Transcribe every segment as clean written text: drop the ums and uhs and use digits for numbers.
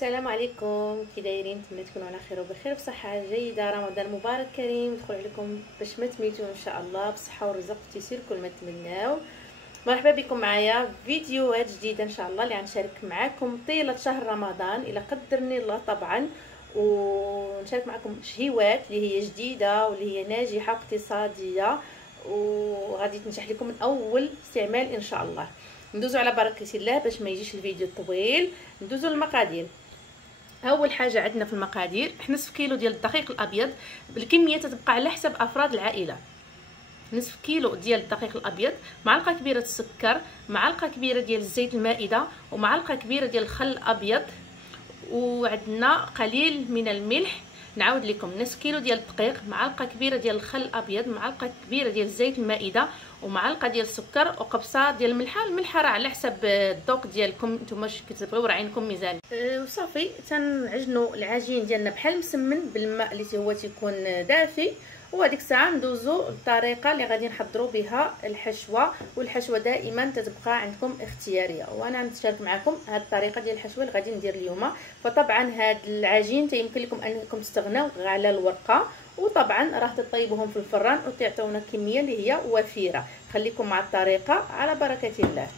السلام عليكم، كي دايرين؟ نتمنى تكونوا على خير وبخير وبصحه جيده. رمضان مبارك كريم، يدخل عليكم باش ما تميتوا ان شاء الله بصحه ورزق وتيسير كل ما تمناو. مرحبا بكم معايا في فيديوهات جديده ان شاء الله اللي غنشارك معكم طيله شهر رمضان الى قدرني الله طبعا، ونشارك معكم شهيوات اللي هي جديده واللي هي ناجحه اقتصاديه وغادي تنجح لكم من اول استعمال ان شاء الله. ندوزو على بركه الله باش ما يجيش الفيديو طويل. ندوزو للمقادير. اول حاجه عندنا في المقادير نصف كيلو ديال الدقيق الابيض، بالكميه تتبقى على حسب افراد العائله. نصف كيلو ديال الدقيق الابيض، معلقه كبيره السكر، معلقه كبيره ديال الزيت المائده، ومعلقه كبيره ديال الخل الابيض، وعندنا قليل من الملح. نعاود لكم: نصف كيلو ديال الدقيق، معلقه كبيره ديال الخل الابيض، معلقه كبيره ديال الزيت المائده، ومعلقه ديال السكر، وقبصه ديال الملحه راه على حسب الذوق ديالكم نتوما اش كتبغيو، راه عينكم ميزان. وصافي تنعجنوا العجين ديالنا بحال مسمن بالماء اللي هو تيكون دافي، وهذيك الساعه ندوزو للطريقه اللي غادي نحضروا بها الحشوه. والحشوه دائما تتبقى عندكم اختياريه، وانا نتشارك معكم هذه الطريقه ديال الحشوه اللي غادي ندير اليوم. فطبعا هذا العجين تيمكن لكم انكم تستغناو على الورقه، وطبعا راه تطيبوهم في الفران وتعطيونا كميه اللي هي وفيره. خليكم مع الطريقه على بركه الله.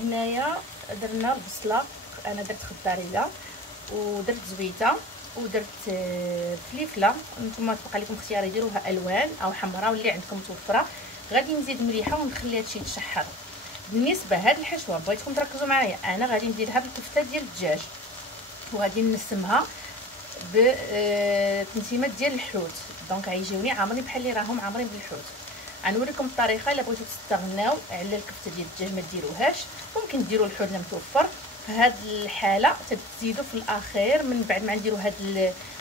هنايا درنا البصله، انا درت خضاريه ودرت زويته ودرت فليفله، نتوما تبقى لكم اختياري ديروها الوان او حمراء واللي عندكم متوفره. غادي نزيد مليحه ونخلي هادشي يتشحر. بالنسبه هاد الحشوه بغيتكم تركزوا معايا، انا غادي نديرها بالكفته ديال الدجاج، وغادي نسمها بتنسيمات ديال الحوت. دونك غيجيوني عامرين بحال اللي راهم عامرين بالحوت. غنوريكم الطريقه. الا بغيتو تستغناو على الكفته ديال الدجاج ما ديروهاش، ممكن ديروا الحوت اللي متوفر. في هذه الحاله تزيدوا في الاخير من بعد ما نديروا هاد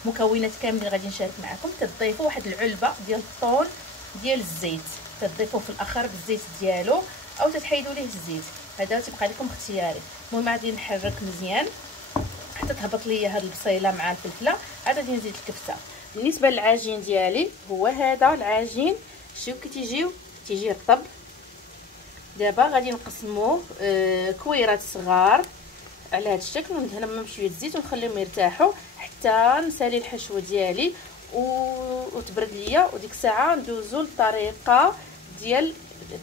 المكونات كاملين اللي غادي نشارك معكم، تضيفوا واحد العلبه ديال الطون ديال الزيت، تضيفوه في الاخر بالزيت ديالو او تتحيدوا ليه الزيت، هذا تبقى لكم اختياري. المهم غادي نحرك مزيان حتى تهبط ليا هاد البصيله مع الفلفله. عاد غادي نزيد الكفته. بالنسبه للعجين ديالي هو هذا العجين، شوفوا كي تيجي رطب. دابا غادي نقسموه كويرات صغار على هذا الشكل، وندهنهم بشويه الزيت ونخليهم يرتاحوا حتى نسالي الحشوه ديالي وتبرد ليا. وديك الساعه ندوزو للطريقه ديال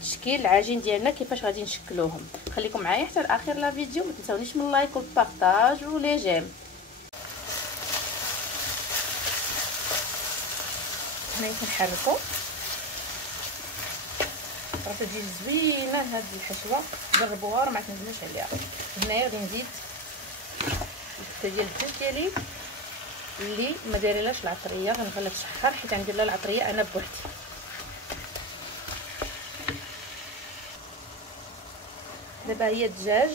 تشكيل العجين ديالنا كيفاش غادي نشكلوهم. خليكم معايا حتى لاخر لا فيديو، ما تنساونيش من اللايك والبارطاج ولي جيم. هنا كنحركو راه تجي زوينه هاد الحشوه، جربوها راه ما تندموش عليها. هنايا غادي نزيد الكفته ديال الدجاج ديالي اللي ما دايريلاش العطريه، غنخليها تشحر حيت غندير لها العطريه انا بوحدي. دابا هي الدجاج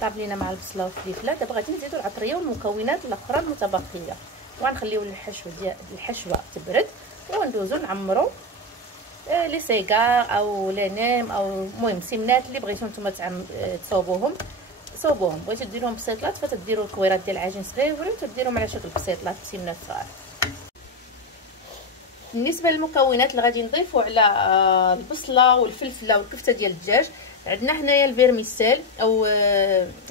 طاب لينا مع البصله والفلفله. دابا غادي نزيدو العطريه والمكونات الاخرى المتبقيه، وغنخليو الحشوه تبرد وندوزو نعمرو لي سيغار او لي نيم او المهم سمنات اللي بغيتو نتوما تصوبوهم. بغيتو ديروهم بسيطلات فتديروا الكويرات ديال العجين صغيورين وتديروهم على شكل بسيطلات بسمنات صغار. بالنسبه للمكونات اللي غادي نضيفوا على البصله والفلفله والكفته ديال الدجاج، عندنا هنايا الفيرميسيل او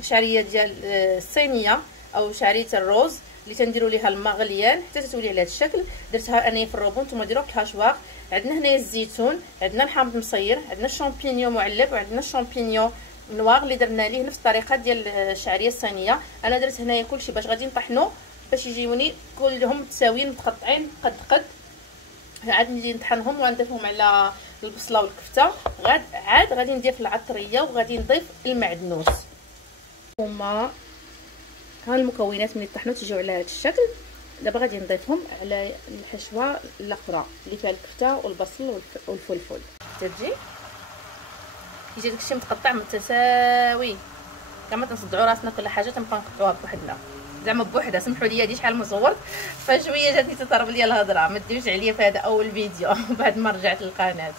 شعريه ديال الصينيه او شعريه الروز اللي تنديروا ليها الماء غليان حتى تتولي على هذا الشكل. درتها انايا في الروبون، نتوما ديروها في الهاشواغ. عندنا هنايا الزيتون، عندنا الحامض المصير، عندنا الشامبينيون معلب، وعندنا الشامبينيون نواغ اللي درنا ليه نفس الطريقه ديال الشعريه الصينيه. انا درت هنايا كلشي باش غادي نطحنو باش يجيوني كلهم متساويين متقطعين قد. عاد نجي نطحنهم ونضيفهم على البصله والكفته. عاد غادي ندير في العطريه وغادي نضيف المعدنوس. هما ها المكونات ملي طحنوا تيجيو على هذا الشكل. دابا غادي نضيفهم على الحشوه الاخرى اللي فيها الكفته والبصل والفلفل. تجي كيجي داكشي متقطع متساوي، كما تنصدعوا راسنا كل حاجه تنبقى نقطعوها بوحدنا زعما بوحدها. سمحوا لي هادي شحال ما صورت فشويه جاتني تضرب ليا الهضره، ما ديروش عليا في هذا اول فيديو بعد ما رجعت للقناه.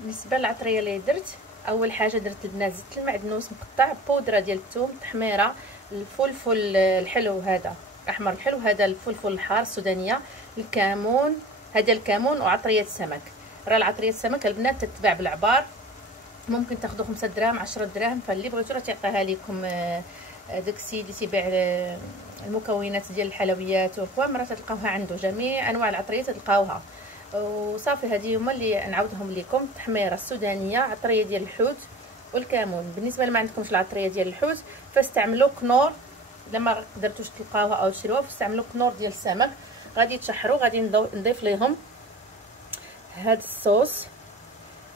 بالنسبه للعطريه اللي درت، اول حاجه درت لبنات زيت المعدنوس مقطع، بودره ديال الثوم، تحميره، الفلفل الحلو هذا احمر الحلو، هذا الفلفل الحار السودانيه، الكمون، هذا الكمون، وعطريه السمك. راه العطريه السمك البنات تتباع بالعبار ممكن تاخذوا 5 دراهم 10 دراهم، فاللي بغيتو راه تيعطيها لكم داك السيد اللي تيبيع المكونات ديال الحلويات والكوام، راه تلقاوها عنده جميع انواع العطريات تلقاوها. وصافي هذه هما اللي نعاودهم لكم: التحميره السودانيه، عطريه ديال الحوت والكمون. بالنسبه لما عندكمش العطريه ديال الحوت فاستعملوا كنور، الا ما قدرتوش تلقاوها او تشريوها فاستعملوا كنور ديال السمك. غادي تشحروا، غادي نضيف ليهم هاد الصوص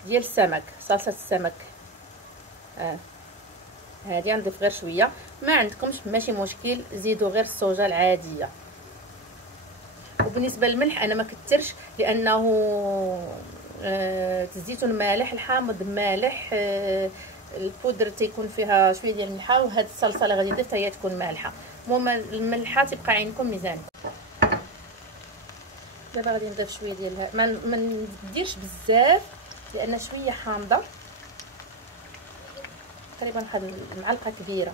ديال السمك، صلصه السمك. هادي نضيف غير شويه، ما عندكمش ماشي مشكل، زيدوا غير الصوجه العاديه. وبالنسبه للملح انا ما كثرش، لانه الزيتون مالح، الحامض مالح، البودر تيكون فيها شويه ديال الملحه، وهاد الصلصه اللي غادي نضيف هي تكون مالحه. المهم الملحه تبقى عينكم ميزان. دابا غادي نضيف شويه ديال ما نديرش بزاف لان شويه حامضه، تقريبا واحد المعلقه كبيره.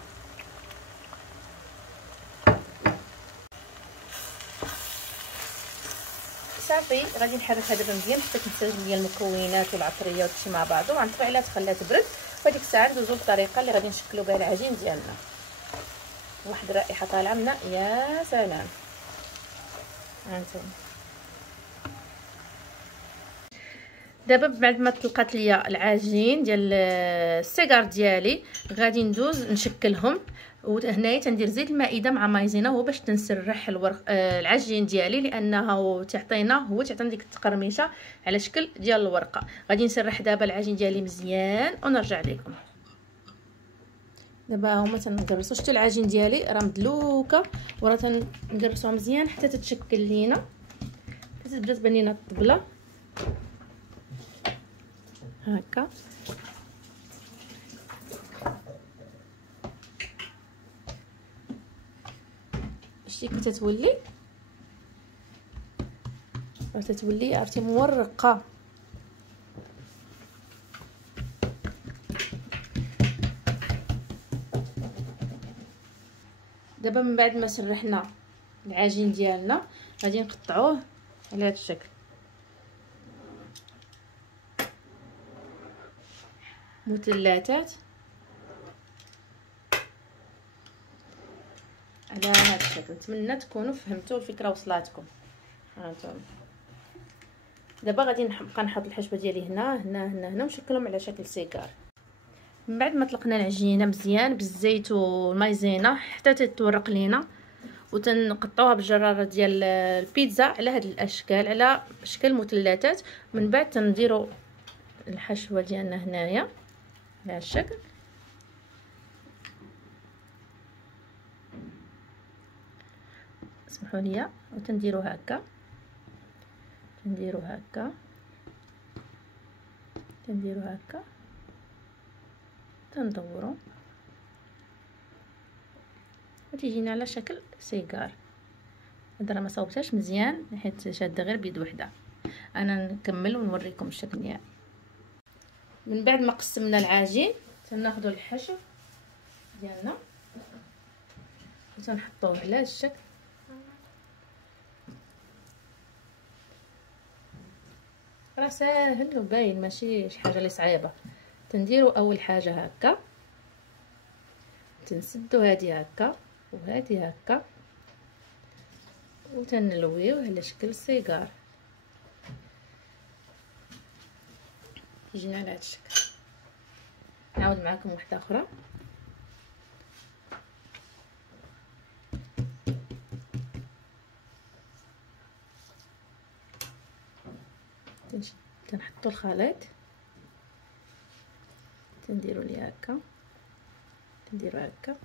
صافي غادي نحركها دابا مزيان حتى تمسك ليا المكونات والعطريه وداكشي مع بعضو. غنطفي عليها تخليها تبرد، وهاديك الساعه ندوزو للطريقه اللي غادي نشكلو بها العجين ديالنا. واحد الرائحه طالعه منا يا سلام. هانتوما دابا بعد ما طلقات ليا العجين ديال السيجار ديالي غادي ندوز نشكلهم. وهنايا تندير زيت المائده مع مايزينا هو باش تنسرح العجين ديالي، لانه تعطينا هو تعطينا ديك التقرميشه على شكل ديال الورقه. غادي نسرح دابا العجين ديالي مزيان ونرجع لكم. دابا هما تنقرصوا، شفتوا العجين ديالي راه مدلوكه وراه تنقرصوها مزيان حتى تتشكل لينا، حتى تبدا تبان لينا الطبله هكا. شتي كي تتولي راه تتولي عرفتي مورقه. دابا من بعد ما سرحنا العجين ديالنا غادي نقطعوه على هذا الشكل مثلثات على هذا الشكل. نتمنى تكونوا فهمتوا الفكره وصلاتكم. هانتوما دابا غادي نبقى نحط الحشوه ديالي هنا هنا هنا هنا ونشكلهم على شكل سيجار. من بعد ما طلقنا العجينه مزيان بالزيت والمايزينا حتى تتورق لينا، وتنقطعوها بالجراره ديال البيتزا على هاد الاشكال، على شكل مثلثات. من بعد تنديروا الحشوه ديالنا هنايا على هذا الشكل. اسمحوا لي، وتنديروا هكا، تنديروا هكا، تنديروا هكا، تندوروا وتيجينا على شكل سيجار. هذا راه ما صوبتهاش مزيان حيت شاده غير بيد وحده. انا نكمل ونوريكم الشكل ديالها. من بعد ما قسمنا العجين تناخذوا الحشو ديالنا وتنحطوه على هذا الشكل. راه ساهل وباين ماشي شي حاجه اللي صعيبه. تنديروا اول حاجه هكا، تنسدوا هذه هكا وهذه هكا، وتنلويوه على شكل سيجار. يجينا على هذا الشكل. نعاود معكم واحده اخرى. تنحطوا الخليط، تنديروا ليه هكا، تنديروا هكا،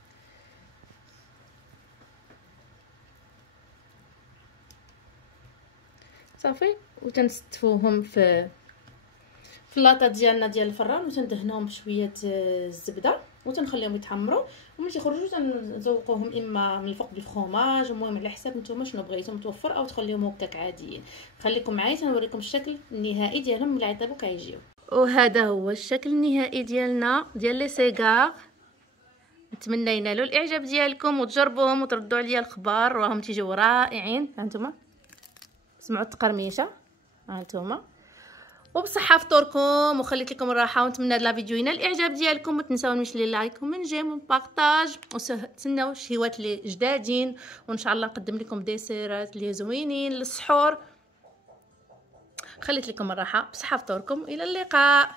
صافي. وتنستفوهم في اللاطه ديالنا ديال الفران، وتندهنوهم بشويه الزبده وتنخليهم يتحمروا. وملي تيخرجوا تنزوقوهم اما من الفوق بالفرomاج، المهم على حساب نتوما شنو بغيتو متوفر، او تخليهم هكاك عاديين. خليكم معايا تنوريكم الشكل النهائي ديالهم ملي يطيبوا كيجيو. وهذا هو الشكل النهائي ديالنا ديال لي سيجار. نتمنى ينالوا الاعجاب ديالكم وتجربوهم وتردوا عليا الخبر، راهم تيجيو رائعين. هانتوما سمعوا التقرميشه، هانتوما. وبصحه فطوركم، وخليت لكم الراحه، ونتمنى هذا الفيديو ينال الاعجاب ديالكم. ما تنساونيش لي لايك ومن جيم وبارطاج، وتسناو شهيوات لي جدادين، وان شاء الله نقدم لكم ديسيرات لي زوينين للسحور. خليت لكم الراحه، بصحه فطوركم، الى اللقاء.